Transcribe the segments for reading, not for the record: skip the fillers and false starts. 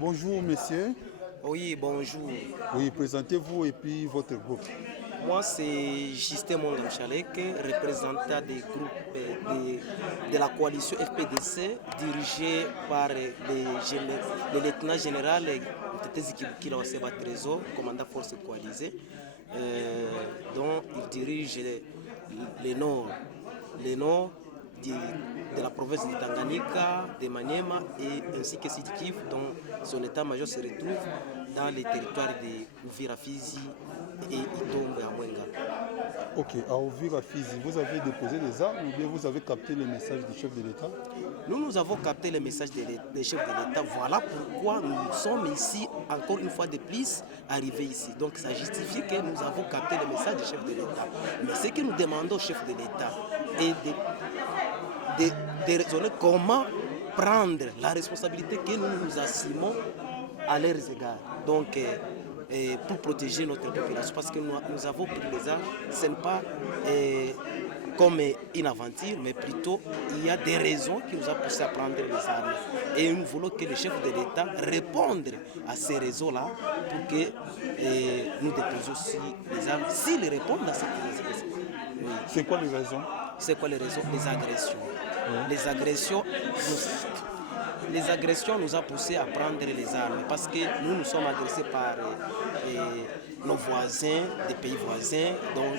Bonjour messieurs, Oui, bonjour. oui, présentez-vous et puis votre groupe. Moi, c'est Justin Mongamchalek, représentant des groupes de la coalition FPDC, dirigé par le lieutenant général Mtetezi Kibukila Seba Trésor, commandant force coalisée, dont il dirige le nord de la province de Tanganyika, de Maniema et ainsi que Sidi-Kivu, dont son état-major se retrouve dans les territoires de Uvira Fizi et Itombe à Mwenga. Ok, à Ouvir à Fizi, vous avez déposé des armes ou bien vous avez capté le message du chef de l'État? Nous avons capté le message des chefs de l'État. Voilà pourquoi nous sommes ici, encore une fois de plus, arrivés ici. Donc ça justifie que nous avons capté le message du chef de l'État. Mais ce que nous demandons au chef de l'État est de raisonner comment prendre la responsabilité que nous nous assumons à leurs égards. Donc, pour protéger notre population, parce que nous avons pris les armes, ce n'est pas comme une aventure, mais plutôt il y a des raisons qui nous ont poussé à prendre les armes. Et nous voulons que le chef de l'État réponde à ces raisons-là pour que nous déposions aussi les armes, s'ils répondent à ces raisons. Oui. C'est quoi les raisons? C'est quoi les raisons? Les agressions. Oui. Les agressions nous ont poussé à prendre les armes parce que nous nous sommes agressés par nos voisins, des pays voisins. Donc,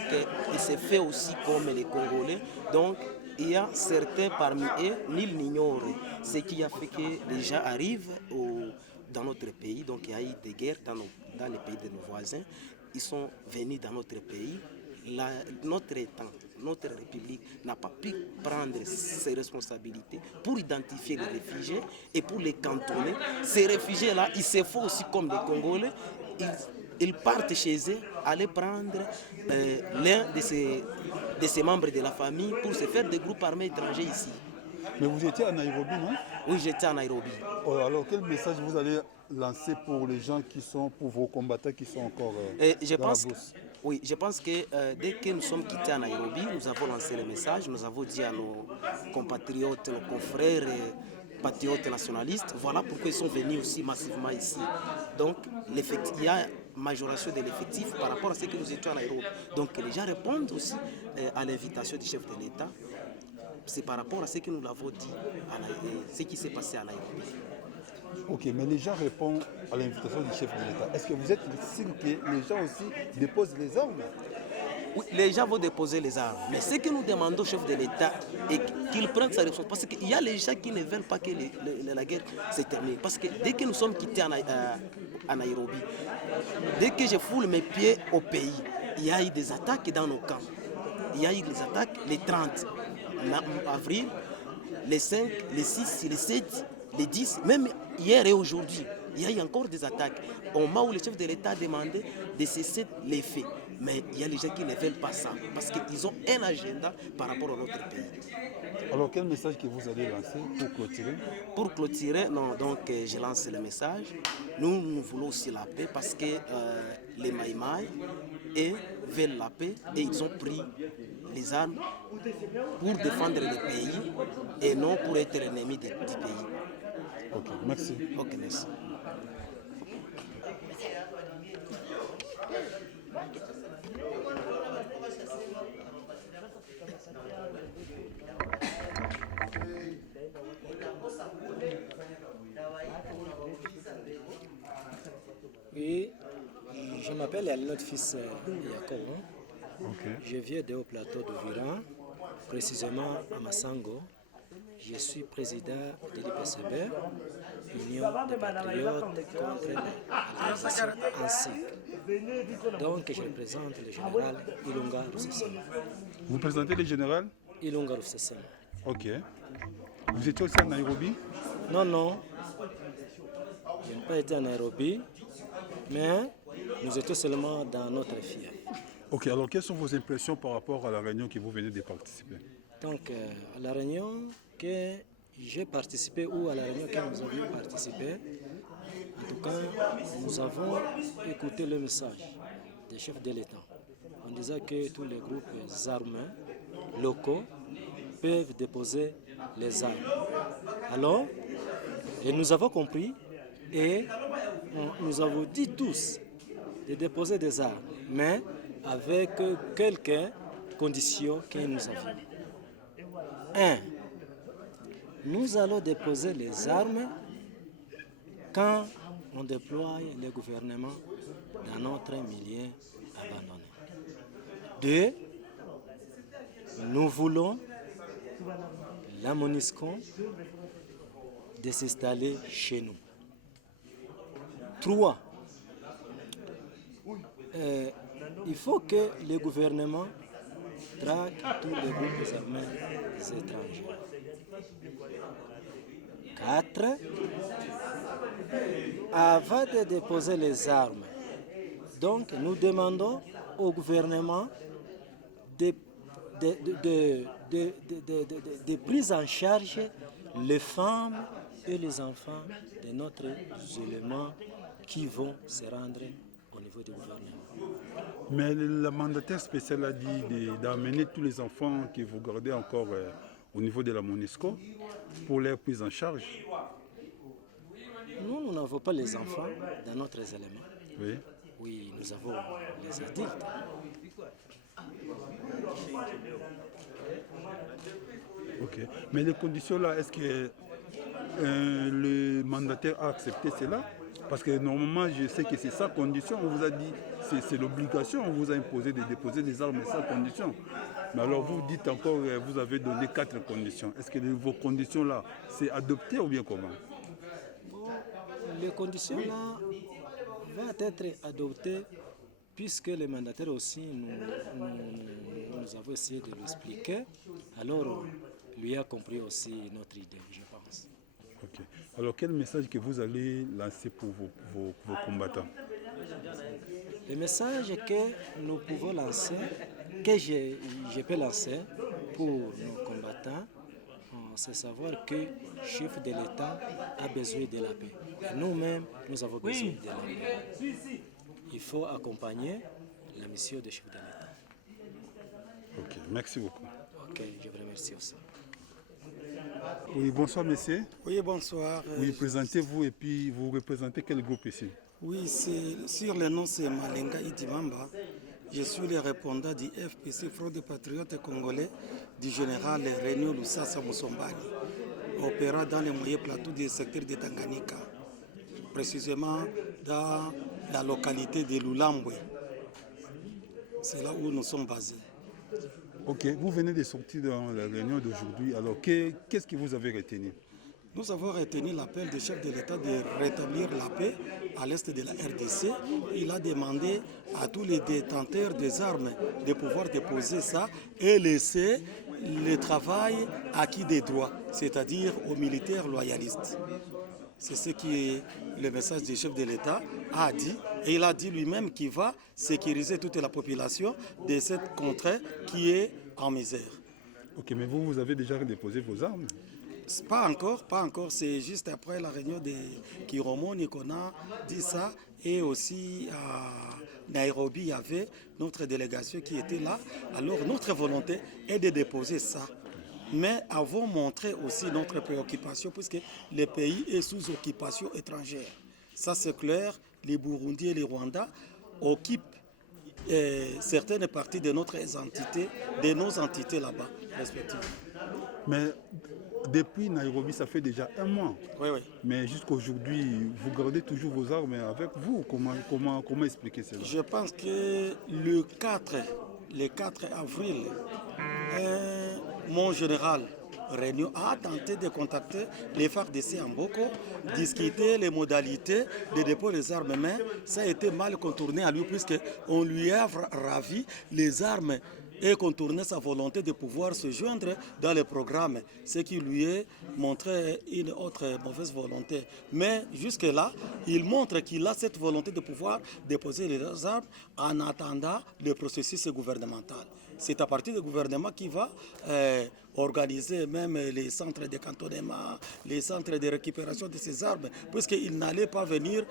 il s'est fait aussi comme les Congolais. Donc, il y a certains parmi eux, nul n'ignore ce qui a fait que les gens arrivent dans notre pays. Donc, il y a eu des guerres dans les pays de nos voisins. Ils sont venus dans notre pays. Notre État, notre République n'a pas pu prendre ses responsabilités pour identifier les réfugiés et pour les cantonner. Ces réfugiés-là, ils se font aussi comme des Congolais. Ils partent chez eux, aller prendre l'un de ces membres de la famille pour se faire des groupes armés étrangers ici. Mais vous étiez à Nairobi, non? Oui, j'étais à Nairobi. Alors quel message vous allez lancer pour les gens qui sont, pour vos combattants qui sont encore dans la brousse? Oui, je pense que dès que nous sommes quittés à Nairobi, nous avons lancé le message, nous avons dit à nos compatriotes, nos confrères patriotes nationalistes, voilà pourquoi ils sont venus aussi massivement ici. Donc, il y a majoration de l'effectif par rapport à ce que nous étions à Nairobi. Donc, les gens répondent aussi à l'invitation du chef de l'État. C'est par rapport à ce que nous l'avons dit, ce qui s'est passé à Nairobi. Ok, mais les gens répondent à l'invitation du chef de l'État. Est-ce que vous êtes sûr que les gens aussi déposent les armes? Oui, les gens vont déposer les armes. Mais ce que nous demandons au chef de l'État est qu'il prenne sa responsabilité. Parce qu'il y a les gens qui ne veulent pas que la guerre se termine. Parce que dès que nous sommes quittés à Nairobi, dès que je foule mes pieds au pays, il y a eu des attaques dans nos camps. Il y a eu des attaques les 30 avril, les 5, les 6, les 7, les 10, même hier et aujourd'hui. Il y a eu encore des attaques. Au moment où le chef de l'État a demandé de cesser les faits. Mais il y a les gens qui ne veulent pas ça, parce qu'ils ont un agenda par rapport à notre pays. Alors quel message que vous allez lancer pour clôturer? Pour clôturer, non, donc je lance le message. Nous voulons aussi la paix parce que les Maïmaï veulent la paix et ils ont pris les armes pour défendre le pays et non pour être l'ennemi du pays. Ok, merci. Ok, merci. Oui, je m'appelle Alinot fils Yakobo. Ok. Je viens de haut plateau de Viran, précisément à Massango. Je suis président de l'IPCB, Union des patriotes contre l'organisation ANSIC. Donc je représente le général Ilunga Roussessema. Vous présentez le général? Ilunga Roussessema. Ok. Vous étiez aussi à Nairobi? Non, je n'ai pas été à Nairobi, mais nous étions seulement dans notre fief. Ok, alors quelles sont vos impressions par rapport à la réunion que vous venez de participer? Donc, à la réunion que j'ai participé ou à la réunion que nous avions participé, en tout cas, nous avons écouté le message des chefs de l'État en disant que tous les groupes armés locaux peuvent déposer les armes. Alors, et nous avons compris Et nous avons dit tous de déposer des armes, mais avec quelques conditions que nous avions. 1. Nous allons déposer les armes quand on déploie le gouvernement dans notre milieu abandonné. 2. Nous voulons la MONUSCO de s'installer chez nous. 3. Il faut que le gouvernement traque tous les groupes armés étrangers. 4. Avant de déposer les armes, donc nous demandons au gouvernement de prise en charge les femmes et les enfants de notre élément qui vont se rendre au niveau du gouvernement. Mais la mandataire spéciale a dit d'amener tous les enfants que vous gardez encore au niveau de la MONUSCO pour leur prise en charge. Nous n'avons pas les enfants dans notre élément. Oui. Oui, nous avons les adultes. Ok. Mais les conditions là, est-ce que le mandataire a accepté cela? Parce que normalement, je sais que c'est sa condition. On vous a dit, c'est l'obligation, on vous a imposé de déposer des armes sans condition. Mais alors vous dites encore, vous avez donné 4 conditions. Est-ce que vos conditions là, c'est adopté ou bien comment? Bon, les conditions là vont être adoptées puisque le mandataire aussi, nous avons essayé de l'expliquer. Alors, lui a compris aussi notre idée, je pense. Ok. Alors, quel message que vous allez lancer pour vos combattants? Le message que nous pouvons lancer, que je peux lancer pour nos combattants, c'est savoir que le chef de l'État a besoin de la paix. Et nous-mêmes, nous avons besoin de la paix. Il faut accompagner la mission du chef de l'État. Ok, merci beaucoup. Ok, je vous remercie aussi. Oui, bonsoir monsieur. Oui, bonsoir. Oui, présentez-vous et puis vous représentez quel groupe ici? Oui, sur le nom c'est Malenga Idimamba. Je suis le répondant du FPC, Front des Patriotes Congolais, du général René Lusasa Musombani, opérant dans les moyens plateaux du secteur de Tanganyika, précisément dans la localité de Lulambwe. C'est là où nous sommes basés. Ok, vous venez de sortir dans la réunion d'aujourd'hui. Alors, qu'est-ce que vous avez retenu? Nous avons retenu l'appel du chef de l'État de rétablir la paix à l'est de la RDC. Il a demandé à tous les détenteurs des armes de pouvoir déposer ça et laisser le travail acquis des droits, c'est-à-dire aux militaires loyalistes. C'est ce qui le message du chef de l'État a dit. Et il a dit lui-même qu'il va sécuriser toute la population de cette contrée qui est en misère. Ok, mais vous avez déjà déposé vos armes? Pas encore. C'est juste après la réunion de Kiromoni qu'on a dit ça. Et aussi à Nairobi, il y avait notre délégation qui était là. Alors notre volonté est de déposer ça. Mais avons montré aussi notre préoccupation puisque le pays est sous occupation étrangère. Ça c'est clair, les Burundis et les Rwandais occupent certaines parties de notre entité, de nos entités là-bas, respectivement. Mais depuis Nairobi, ça fait déjà 1 mois. Oui. Mais jusqu'aujourd'hui, vous gardez toujours vos armes avec vous. Comment expliquer cela? Je pense que le 4 avril, mon général Réunion a tenté de contacter les FARDC en Boko, discuter les modalités de dépôt des armes, mais ça a été mal contourné à lui puisqu'on lui a ravi les armes et contourné sa volonté de pouvoir se joindre dans le programme, ce qui lui est montré une autre mauvaise volonté. Mais jusque-là, il montre qu'il a cette volonté de pouvoir déposer les armes en attendant le processus gouvernemental. C'est à partir du gouvernement qui va organiser même les centres de cantonnement, les centres de récupération de ces armes, puisqu'il n'allait pas venir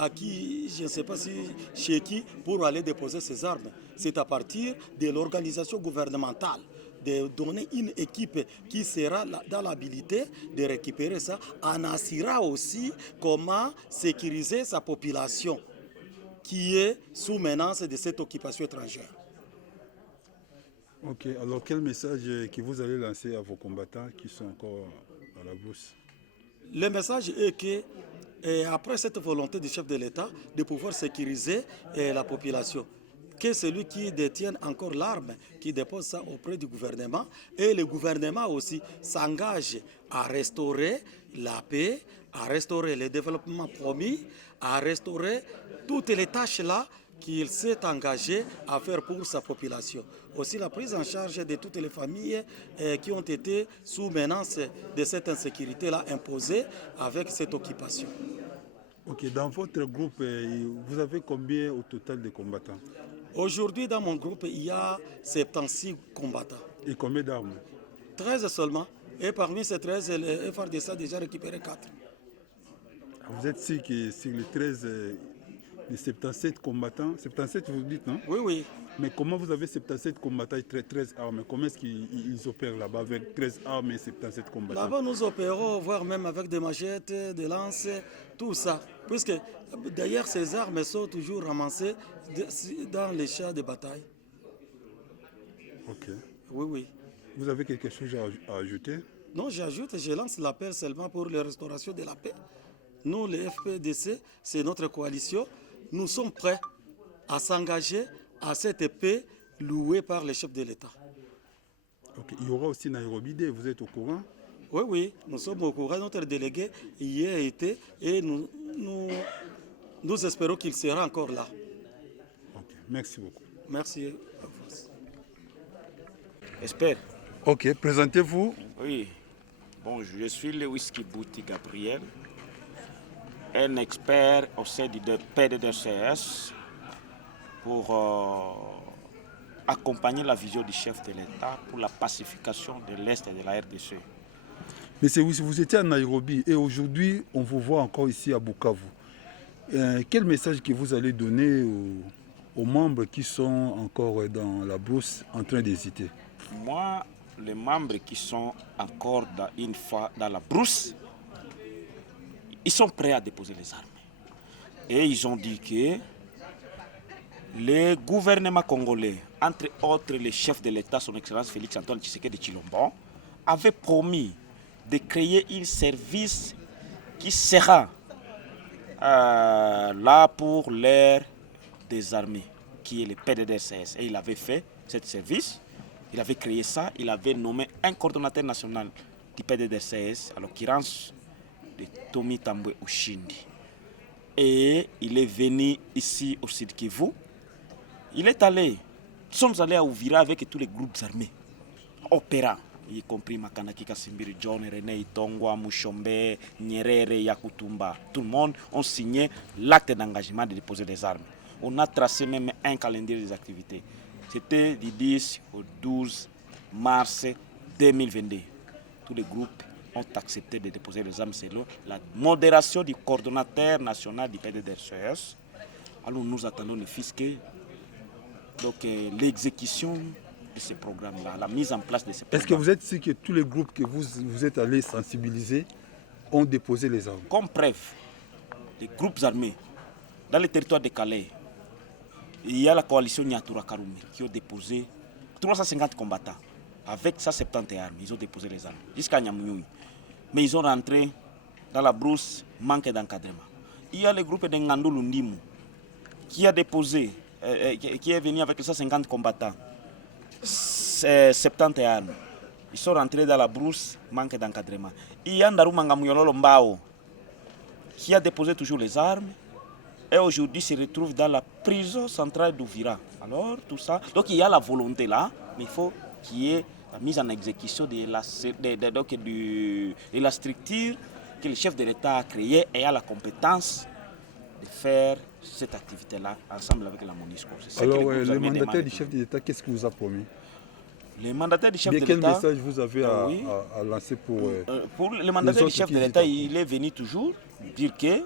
à qui, je ne sais pas si chez qui, pour aller déposer ces armes. C'est à partir de l'organisation gouvernementale de donner une équipe qui sera dans l'habilité de récupérer ça, en assurant aussi comment sécuriser sa population qui est sous menace de cette occupation étrangère. Ok, alors quel message que vous allez lancer à vos combattants qui sont encore à la brousse? Le message est que, après cette volonté du chef de l'État de pouvoir sécuriser la population, que celui qui détient encore l'arme, qui dépose ça auprès du gouvernement, et le gouvernement aussi s'engage à restaurer la paix, à restaurer le développement promis, à restaurer toutes les tâches là qu'il s'est engagé à faire pour sa population. Aussi la prise en charge de toutes les familles qui ont été sous menace de cette insécurité-là imposée avec cette occupation. Ok, dans votre groupe, vous avez combien au total de combattants? Aujourd'hui, dans mon groupe, il y a 76 combattants. Et combien d'armes? 13 seulement. Et parmi ces 13, le FARDC a déjà récupéré 4. Vous êtes sûr que sur les 13, les 77 combattants, 77 vous dites, non? Oui, oui. Mais comment vous avez 77 combattants et 13 armes? Comment est-ce qu'ils opèrent là-bas avec 13 armes et 77 combattants? Là-bas, nous opérons, voire même avec des machettes, des lances, tout ça. Puisque d'ailleurs, ces armes sont toujours ramassées dans les champs de bataille. Ok. Oui, oui. Vous avez quelque chose à ajouter? Non, j'ajoute, je lance l'appel seulement pour la restauration de la paix. Nous, les FPDC, c'est notre coalition. Nous sommes prêts à s'engager à cette paix louée par les chefs de l'État. Ok. Il y aura aussi Nairobi Day, vous êtes au courant? Oui, oui, nous sommes au courant. Notre délégué y a été et nous espérons qu'il sera encore là. Ok. Merci beaucoup. Merci. Espère. Ok, présentez-vous. Oui. Bon, je suis Lewis Kibouti Gabriel, un expert au sein du PDDRCS pour accompagner la vision du chef de l'État pour la pacification de l'Est de la RDC. Mais vous étiez à Nairobi et aujourd'hui, on vous voit encore ici à Bukavu. Quel message que vous allez donner aux membres qui sont encore dans la brousse en train d'hésiter? Moi, les membres qui sont encore une fois dans la brousse, ils sont prêts à déposer les armes. Et ils ont dit que le gouvernement congolais, entre autres le chef de l'État, son Excellence Félix-Antoine Tshisekedi Tshilombo, avait promis de créer un service qui sera là pour l'air des armées, qui est le PDDRCS. Et il avait fait ce service, il avait créé ça, il avait nommé un coordonnateur national du PDDRCS, à l'occurrence de Tommy Tambwe Ushindi. Et il est venu ici au Sud Kivu. Il est allé, nous sommes allés à Ouvira avec tous les groupes armés opérants, y compris Makanaki Kasimbiri, John, René Itongwa, Mouchombe, Nyerere, Yakutumba. Tout le monde a signé l'acte d'engagement de déposer des armes. On a tracé même un calendrier des activités. C'était du 10 au 12 mars 2022. Tous les groupes ont accepté de déposer les armes selon la modération du coordonnateur national du PDDRCS. Alors nous attendons le fisc, donc l'exécution de ce programme-là, la mise en place de ce programme. Est-ce que vous êtes sûr que tous les groupes que vous êtes allés sensibiliser ont déposé les armes? Comme preuve, les groupes armés dans le territoire de Calais, il y a la coalition Nyatura Karoumi qui ont déposé 350 combattants avec 170 armes. Ils ont déposé les armes jusqu'à Nyamouyoui. Mais ils ont rentré dans la brousse, manque d'encadrement. Il y a le groupe de Ngandou Lundimu qui a déposé, qui est venu avec 150 combattants, 70 armes. Ils sont rentrés dans la brousse, manque d'encadrement. Il y a Ndarumanga Muyololo Mbao qui a déposé toujours les armes et aujourd'hui se retrouve dans la prison centrale d'Ouvira. Alors tout ça, donc il y a la volonté là, mais il faut qu'il y ait la mise en exécution de la structure que le chef de l'État a créée et a la compétence de faire cette activité-là ensemble avec la MONUSCO. Alors, le mandataire du chef de l'État, qu'est-ce qu'il vous a promis? Le mandataire du chef de quel l'État... message vous avez à lancer pour le mandataire du chef de l'État, il est venu toujours dire que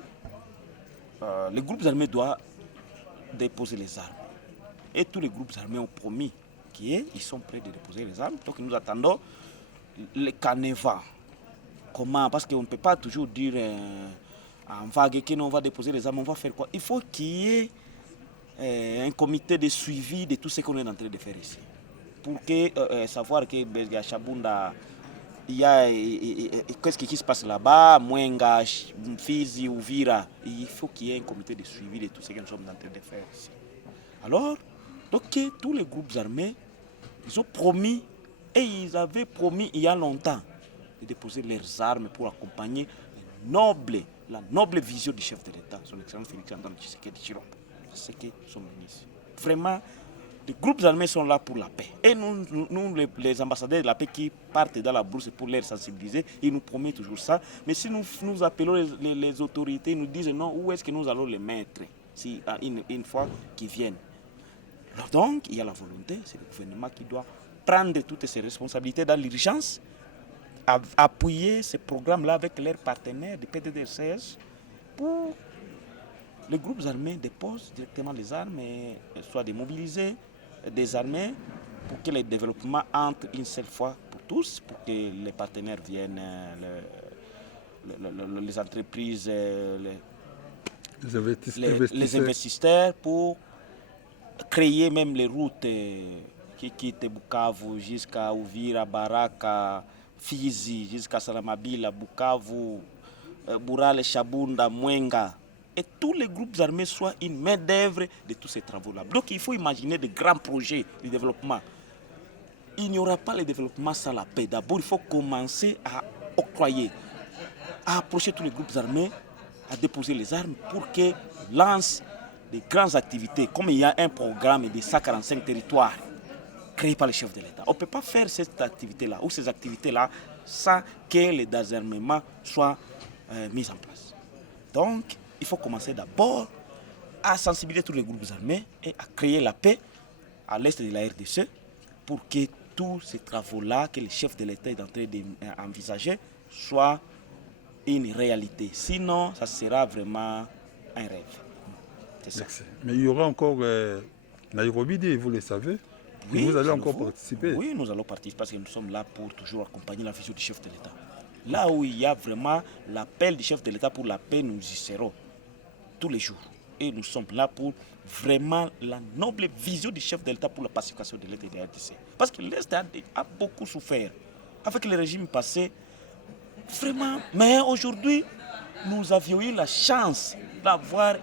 les groupes armés doivent déposer les armes. Et tous les groupes armés ont promis ils sont prêts de déposer les armes. Donc nous attendons le Caneva. Comment? Parce qu'on ne peut pas toujours dire en vague que nous on va déposer les armes, on va faire quoi? Il faut qu'il y ait un comité de suivi de tout ce qu'on est en train de faire ici. Pour que savoir que Belga Chabunda, il y a qu'est-ce qui se passe là-bas, Mwenga, Fizi, Uvira, il faut qu'il y ait un comité de suivi de tout ce que nous sommes en train de faire ici. Alors, donc tous les groupes armés, ils ont promis, et ils avaient promis il y a longtemps, de déposer leurs armes pour accompagner la noble vision du chef de l'État, son excellence Félix Antoine Tshisekedi Tshilombo. C'est que nous sommes venus. Vraiment, les groupes armés sont là pour la paix. Et nous les ambassadeurs de la paix qui partent dans la brousse pour les sensibiliser, ils nous promettent toujours ça. Mais si nous appelons les autorités, ils nous disent non, où est-ce que nous allons les mettre si, une fois qu'ils viennent. Alors donc, il y a la volonté, c'est le gouvernement qui doit prendre toutes ses responsabilités dans l'urgence, appuyer ces programmes-là avec leurs partenaires du PDDRCS pour les groupes armés déposent directement les armes et soient démobilisés, désarmés, pour que le développement entre une seule fois pour tous, pour que les partenaires viennent, les entreprises, les investisseurs, pour créer même les routes qui quittent Bukavu jusqu'à Uvira, Baraka, Fizi, jusqu'à Salamabila, Bukavu, Burale, Chabunda, Mwenga. Et tous les groupes armés soient une main-d'œuvre de tous ces travaux-là. Donc il faut imaginer de grands projets de développement. Il n'y aura pas le développement sans la paix. D'abord, il faut commencer à octroyer, à approcher tous les groupes armés, à déposer les armes pour qu'ils lancent des grandes activités. Comme il y a un programme de 145 territoires créé par le chef de l'État. On ne peut pas faire cette activité-là ou ces activités-là sans que les désarmements soient mis en place. Donc, il faut commencer d'abord à sensibiliser tous les groupes armés et à créer la paix à l'est de la RDC pour que tous ces travaux-là que le chef de l'État est en train d'envisager soient une réalité. Sinon, ça sera vraiment un rêve. C'est ça. Mais il y aura encore Nairobi Day, vous le savez. Oui, vous allez encore participer. Oui, nous allons participer parce que nous sommes là pour toujours accompagner la vision du chef de l'État. Là où il y a vraiment l'appel du chef de l'État pour la paix, nous y serons tous les jours. Et nous sommes là pour vraiment la noble vision du chef de l'État pour la pacification de l'Est et de la RDC. Parce que l'Est a beaucoup souffert avec le régime passé. Vraiment, mais aujourd'hui, nous avions eu la chance d'avoir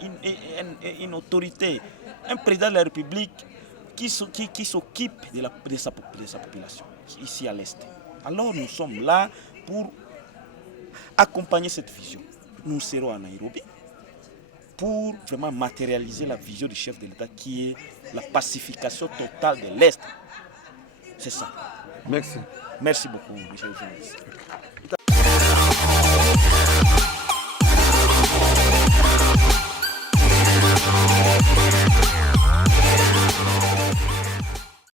une autorité, un président de la République qui s'occupe de sa population, ici à l'Est. Alors nous sommes là pour accompagner cette vision. Nous serons à Nairobi pour vraiment matérialiser la vision du chef de l'État qui est la pacification totale de l'Est. C'est ça. Merci. Merci beaucoup, monsieur le journaliste.